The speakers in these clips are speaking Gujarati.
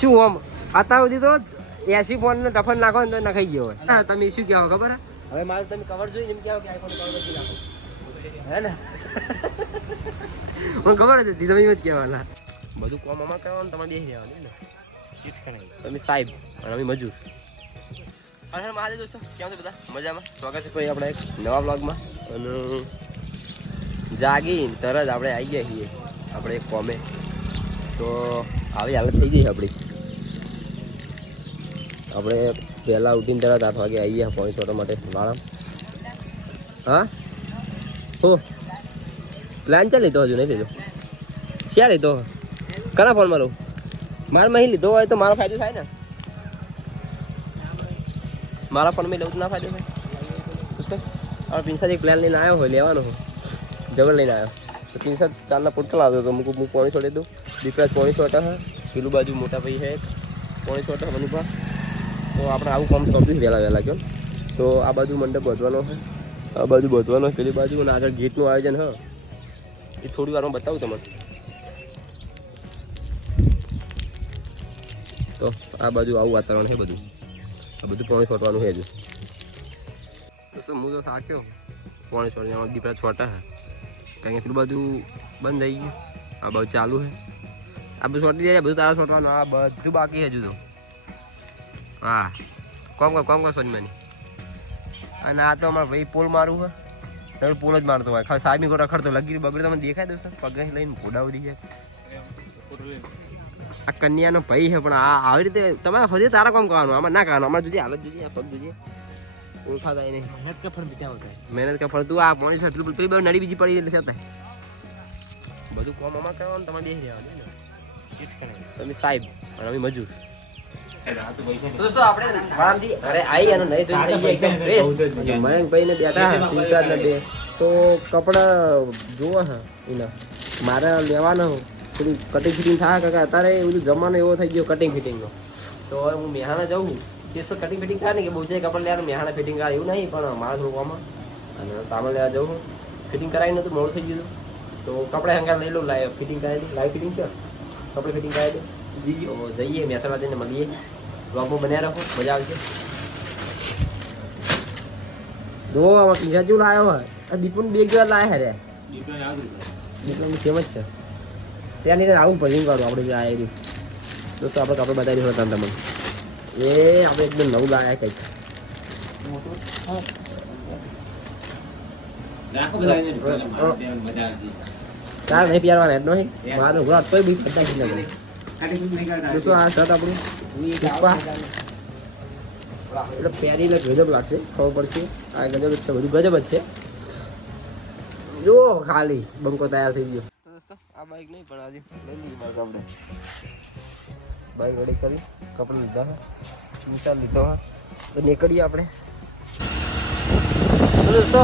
શું આમ? અત્યાર સુધી તો એસી ફોન ને ટફન નાખો ને તો નખાઈ ગયો હોય. હા, તમે શું કહેવો ખબર હવે મારે તમે કવર જોઈ એમ કહેવો કે આઈફોન કવર નથી નાખો. હે ને? મને ખબર જ હતી તમે એમ જ કહેવાના. બધું કોમ અમાર કરવાનું તમારે બેસી રહેવાનું ને? શીટ કરાવી તમે સાહેબ અને અમે મજૂર. અરે મહાદેવ દોસ્તો કેમ છો બધા? મજામાં? સ્વાગત છે કોઈ આપણા એક નવા બ્લોગમાં અને જાગી તરત આપણે આવી ગયા છીએ આપણે એક કોમે. તો આવી હાલત થઈ ગઈ આપણી. આપણે પહેલાં ઉઠીને તરત આઠ વાગે આવી ગયા પોણી છોટો માટે વાળા. હા? હો પ્લાન ચાલ લીધો હજુ? નહીં લીધો. ક્યાં લીધો? કના ફોન મારો મારે મહી લીધો હોય તો મારો ફાયદો થાય ને. મારા ફોનમાં લઉં તો ના ફાયદો થાય. હવે પિંસાદ એક પ્લાન લઈને આવ્યો હોય, લેવાનો હોય. જબર લઈને આવ્યો. તો પિંસાદ ચારના પોટલ આવ્યો તો મૂકું હું પોણી છોડી દઉં. દીકરા પોણી છોટા હા પેલું બાજુ મોટા ભાઈ છે. પોણી છોટા મનુભા. તો આપણે આવું કામ કરતું વહેલા વહેલા, કેમ? તો આ બાજુ મંડપ વધવાનો છે. આ બાજુ બધવાનો પેલી બાજુ અને આગળ ગેટનું આયોજન હા. એ થોડી વારમાં બતાવું તમને. તો આ બાજુ આવું વાતાવરણ છે બધું. આ બધું પાણી છોટવાનું છે હજુ. હું તો થાક્યો. પાણી છોડી દીપડા છોટા હે કારણ કે પેલું બધું બંધ થઈ ગયું. આ બાજુ ચાલુ છે. આ બધું છોટી જાય બધું તારા છોટવાનું આ બધું બાકી હજુ તો. હા. કોમ કર કોમ કર સોજમાની અને આ તો અમારે ભાઈ પોલ મારું હોય તમે પોલ જ મારતો હોય. ખાલી સાહેબ કોઈ રખડતો લગી બગડે તમે દેખાય દોસ્તો? પગે લઈને ઘોડાવ દી જાય. આ કન્યાનો ભાઈ છે પણ આ આવી રીતે તમે હજી તારા કામ કહવાનું આમાં ના કરવાનું. અમારે જુદી હાલત જુદી આ પગ જુદી ઓળખાતા એને મહેનત કે ફળ બીજા નડી બીજી પડી એટલે છતાં બધું કામ અમારે કરવાનું તમે સાહેબ અમે મજૂર. દોસ્તો આપણે વાળામથી ઘરે આવી અને નહીં ધોઈને એકદમ fresh. મયંકભાઈ ને બેઠા હે, પિંસાદ ને બે. તો કપડા જોવા હા એના. મારે લેવાનો થોડું કટિંગ ફિટિંગ થાય કાકા. અત્યારે બધું જમાનો એવો થઈ ગયો કટિંગ ફિટિંગનો તો હવે હું મેહાણા જાઉં કેસો કટિંગ ફિટિંગ થાય ને કે બહુ જાય કપડા લેવાનું? મેહાણા ફિટિંગ કરે એવું નહીં પણ મારા થોડું અને સામાન લેવા જાઉં ફિટિંગ કરાવી નતું મોડું થઈ ગયું હતું. તો કપડા હંગાર લઈ લઉં લાઈવ ફિટિંગ કરાવી લાઈવ ફિટિંગ છે? કપડે ફિટિંગ કરાવી દઉં જીજો જઈએ મહેસાણા જઈને મળીએ. બ્લોગમાં બન્યા રાખો મજા આવશે જો આમાં પીઝા જેવું લાવ્યો હોય આ દીપુન બે જેવા લાયા હે રે દીપડા સેમ જ છે ત્યાં નીકળે આવું ભજન કાઢું આપણે જે આવી રહ્યું દોસ્તો આપણે કપડે બતાવી દઈશું તમને એ આપણે એકદમ નવું લાયા કંઈક તાર નહીં પહેરવાના એટલો નહીં મારો ઘોડા તોય બી પચાસ દોસ્તો આ શર્ટ આપણું પુષ્પા એટલે ગજબ લાગશે, ખબર પડશે. આ ગજબ છે, બધું ગજબ જ છે. જો, ખાલી બંકો તૈયાર થઈ ગયો. આ બાઈક નહીં પણ આજે લઈ લીધી બાઈક આપણે. બાઈક રેડી કરી, કપડાં લીધા નિશાન લીધો તો નીકળીએ આપણે. દોસ્તો,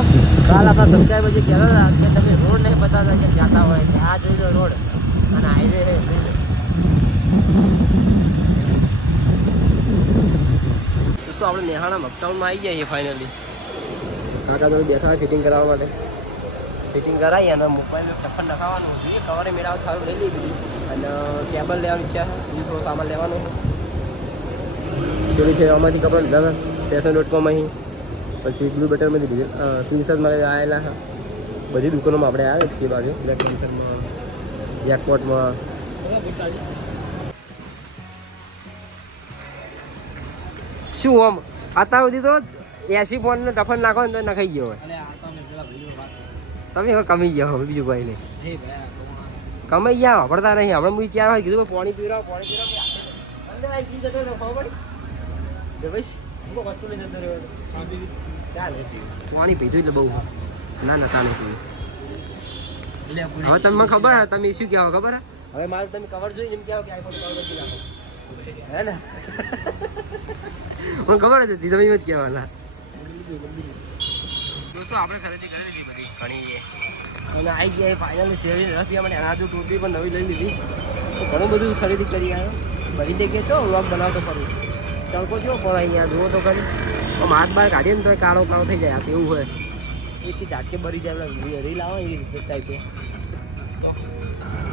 કાલ આપણા સમજાય પછી કહેતા હતા કે તમે રોડ નહીં બતાવતા, કે જાતા હોય કે આ જોઈ લો રોડ. અને હાઈવે દોસ્તો આપણે નેહાણા મકટાઉનમાં આવી જઈએ ફાઇનલી કાકા તમે બેઠા ફિટિંગ કરાવવા માટે. ફિટિંગ કરાવી અને મોબાઈલ ટફન નખાવવાનું જોઈએ કવરે મેળાવ સારું લઈ લીધું અને કેબલ લેવાની ઈચ્છા છે બીજું થોડો સામાન લેવાનો. પેલી છે આમાંથી કપડાં લીધા હતા. ફેશન ડોટ કોમ અહીં. પછી બ્લુ બટરમાંથી લીધું ટીશર્ટમાં આવેલા હા બધી દુકાનોમાં આપણે આવે છીએ બાજુ. ઇલેક્ટ્રોનિક્સમાં જેકપોટમાં શું આમ? અત્યાર સુધી તો એસી ફોન ને દફન નાખો ને તો નખાઈ ગયો હોય. તમે હવે કમી ગયા હવે બીજું કોઈ નહીં. હે કમાઈ ગયા વાપરતા નહીં. આપણે મુઈ ચાર હોય કીધું પાણી પીવડાવો પાણી પીવડાવો. હું પાણી પીધું એટલે બહુ. ના ના તા પીવું. હવે તમને ખબર હે તમે શું કહેવા ખબર હવે મારે તમે કવર જોઈ એમ કહેવો કે આઈફોન કવર નથી નાખો હે ને મને ખબર જ હતી? તમે એમ જ કહેવાના. દોસ્તો આપણે ખરીદી કરી લીધી બધી ઘણી અને આવી ગયા ફાઇનલ શેરડી રફિયા માટે અનાજુ ટોપી પણ નવી લઈ લીધી. તો ઘણું બધું ખરીદી કરી આવ્યો. બધી જગ્યાએ તો વ્લોગ બનાવતો ફરું તડકો કેવો પણ અહીંયા? જુઓ તો ખરી આમ હાથ બહાર કાઢીએ ને તો કાળો કાળો થઈ જાય એવું હોય? એક ઝાટકે બરી જાય આપણે રીલ આવે એ રીતે ટાઈપે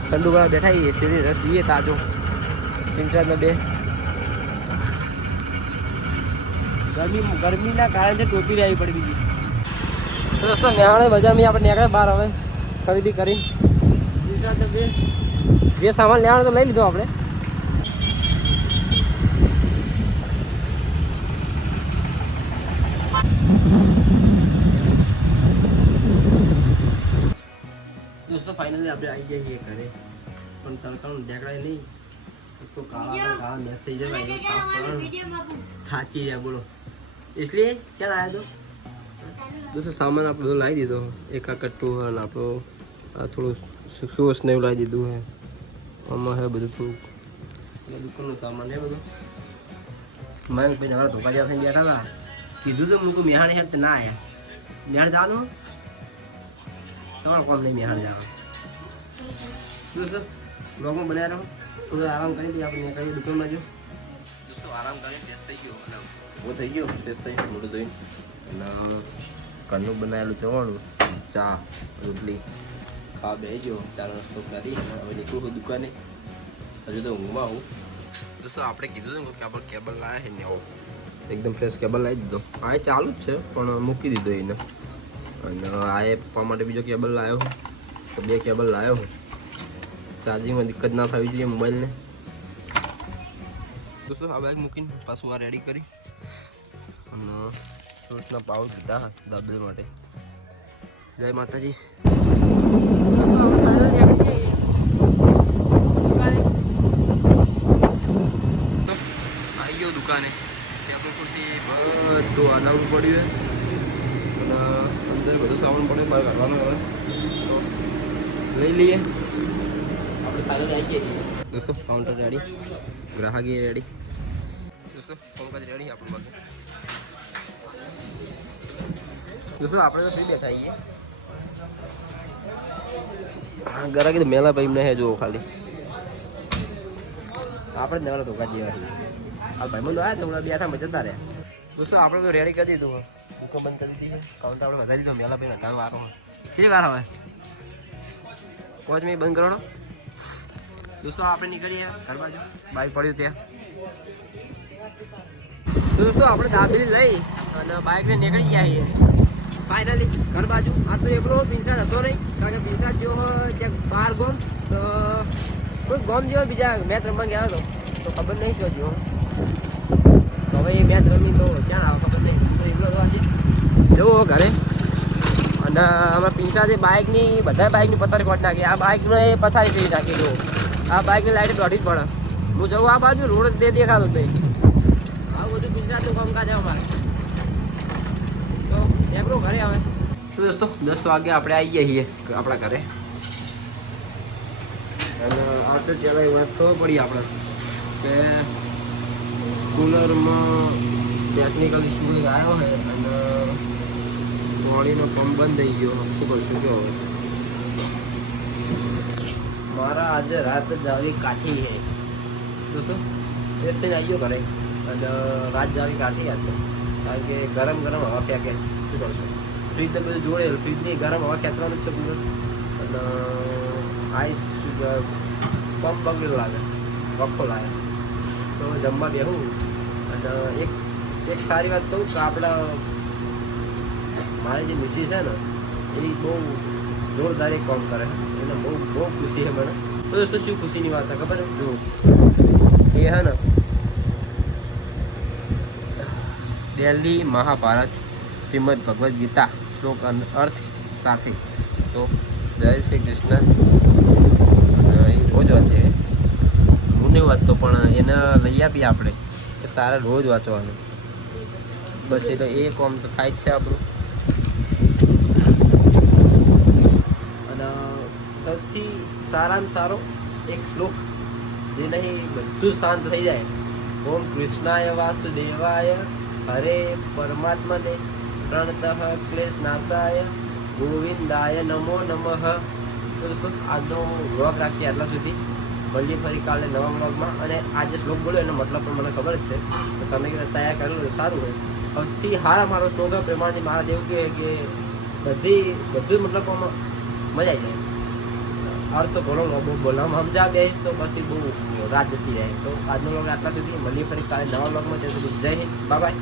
ઠંડુ વાળા બેઠા છીએ શેરડી રસ પીએ તાજો. પિંસરાજના બે. ગરમી ગરમીના કારણે ટોપી લેવી પડી બીજી. તો દોસ્તો મેહાણે બજારમાં આપણે નીકળ્યા બહાર હવે, ખરીદી કરી જે સામાન લેવાનો તો લઈ લીધો આપણે. દોસ્તો ફાઇનલી આપણે આવી જઈએ ઘરે. પણ તડકાનું ઢેકડાય નહીં. તો કાળા બોલો. એટલે ક્યાં આવ્યો તો? દોસ્તો સામાન આપણે બધું લાવી દીધો. એકા કટ્ટું અને આપણો થોડું સોસ ને એવું લાવી દીધું હે. આમાં હે બધું થોડુંક દુકાનનો સામાન હે બધો. મયંક ભાઈ અમારા ધોકા જ્યાં થઈને બેઠા હતા. કીધું તો મૂકું મેહાણ હેડ ના આવ્યા મેહાણ જવાનું? તમારું કોમ નહીં મેહાણ જવાનું. દોસ્તો બ્લોગમાં બનાવી રહો. થોડો આરામ કરી દઈએ આપણે નીકળીએ દુકાનમાં જો. દોસ્તો આરામ કરીને ફ્રેશ થઈ ગયો અને ઊભો થઈ ગયો? ફ્રેશ થઈ ગયો મોટું ધોઈને અને ઘરનું બનાવેલું જવાનું ચા રોટલી. ખાવા બે ગયો ચાર રસ્તો કરી. હવે નીકળું છું દુકાને. હજુ તો ઊંઘમાં આવું. દોસ્તો આપણે કીધું હતું કે આપણે કેબલ લાવ્યા છે ને આવો. એકદમ ફ્રેશ કેબલ લાવી દીધો. આ ચાલુ જ છે પણ મૂકી દીધો એને. અને આ પપ્પા માટે બીજો કેબલ લાવ્યો તો બે કેબલ લાવ્યો હું. ચાર્જિંગમાં દિક્કત ના થવી જોઈએ મોબાઈલને. દોસ્તો, આ બેગ મૂકીને પાછું આ રેડી કરી અને સોસના પાઉચ દીધા દાબેલ માટે. જય માતાજી. આવી ગયો દુકાને. ત્યાં ખુરશી બધું આનાવું પડ્યું અને અંદર બધું સામાન પડ્યું બહાર કાઢવાનું હવે. તો લઈ લઈએ. ફાઇનલ આવી છીએ દોસ્તો કાઉન્ટર રેડી ગ્રાહકી રેડી દોસ્તો પંકજ રેડી આપણું બાકી દોસ્તો આપણે તો ફ્રી બેઠા હા ગ્રાહકી તો મેલા ભાઈ ને જુઓ ખાલી આપણે જ નવરા ધોકા જેવા આ ભાઈ મંદો આવ્યા બેઠા મજા રે દોસ્તો આપણે તો રેડી કરી દીધું દુકો બંધ કરી દીધી કાઉન્ટર આપણે વધારી દીધો મેલા ભાઈ વધારે વાર કેટલી વાર હવે પાંચ મિનિટ બંધ કરવાનો દોસ્તો, આપણે નીકળીએ ઘર બાજુ. બાઈક પડ્યું ત્યાં. દોસ્તો, આપણે દાબેલી લઈ અને બાઇકને નીકળી છીએ ફાઇનલી ઘર બાજુ. આ તો એકલો પિંસાદ હતો નહીં, કારણ કે પિંસાદ હોય, ક્યાંક બહાર ગોમ, તો કોઈ ગોમ જેવો બીજા મેચ રમવા ગયા હતો. તો ખબર નહીં જો જેવો. હવે એ મેચ રમી તો ક્યાં આવે ખબર નહીં. તો એકલો આજે જવું ઘરે. અને આમાં પિંસાદે બાઇકની બધા બાઇકની પથારી કોટ નાખી. આ બાઇકનો એ પથારી થઈ નાખી જો આ બાઇકની લાઈટ દોઢી જ પડે. હું જવું આ બાજુ રોડ દે દેખાતો જ નહીં આવું બધું ગુજરાતનું કામકાજ અમારે. તો નીકળો ઘરે આવે તો દોસ્તો દસ વાગે આપણે આવી છીએ આપણા ઘરે. અને આ તો પહેલાં વાત ખબર પડી આપણે. કે કુલરમાં ટેકનિકલ ઇસ્યુ આવ્યો છે અને પાણીનો પંપ બંધ થઈ ગયો. શું કરશું કયો હવે મારા આજે રાત જાવી કાઠી છે શું ફ્રેશ થઈને આવી ગયો ઘરે. અને રાત જાવી કાઠી આજે. કારણ કે ગરમ ગરમ હવા ફેંકે. શું કરશો ફ્રીજ તો બધું જોડે, ફ્રીજની ગરમ હવા ખેંચવાનું છે પૂરું. અને આઈસ પંપ બગડેલો લાગે. વખો લાગે. તો જમવા બેહું. અને, એક એક સારી વાત કહું કે આપણા, મારી જે મિસિસ છે ને, એ બહુ જોરદાર કામ કરે. એને બહુ બહુ ખુશી છે મને તો દોસ્તો શું ખુશીની વાત છે ખબર જો એ હે ને દિલ્હી મહાભારત શ્રીમદ ભગવદ્ ગીતા શ્લોક અને અર્થ સાથે તો જય શ્રી કૃષ્ણ રોજ વાંચે હું? નહીં વાંચતો પણ એને લઈ આપીએ આપણે કે તારે રોજ વાંચવાનું. બસ એ તો એ કોમ તો થાય જ છે આપણું. સૌથી સારામાં સારો એક શ્લોક જે નહીં, બધું શાંત થઈ જાય. ઓમ કૃષ્ણાય વાસુદેવાય, હરે પરમાત્મને પ્રણતઃ ક્લેશ નાશાય ગોવિંદાય નમો નમઃ. આજનો વ્લોગ રાખીએ આટલા સુધી. મળીએ ફરી કાલે નવા વ્લોગમાં. અને આ જે શ્લોક બોલ્યો, એનો મતલબ પણ મને ખબર જ છે. તો તમે તૈયાર કરેલું સારું હોય. સૌથી હારા મારો શ્લોક પ્રમાણે મારા જેવું કે બધી બધું મતલબ મજા આવી જાય. હાર તો લાંબો બોલો બોલામ સમજા બેસ તો પછી બહુ રાત જતી રહે. તો આજનો લોગ આટલા સુધી. મળીએ ફરી કાલે નવા લોગમાં ત્યાં સુધી જય હિન્દ. બાય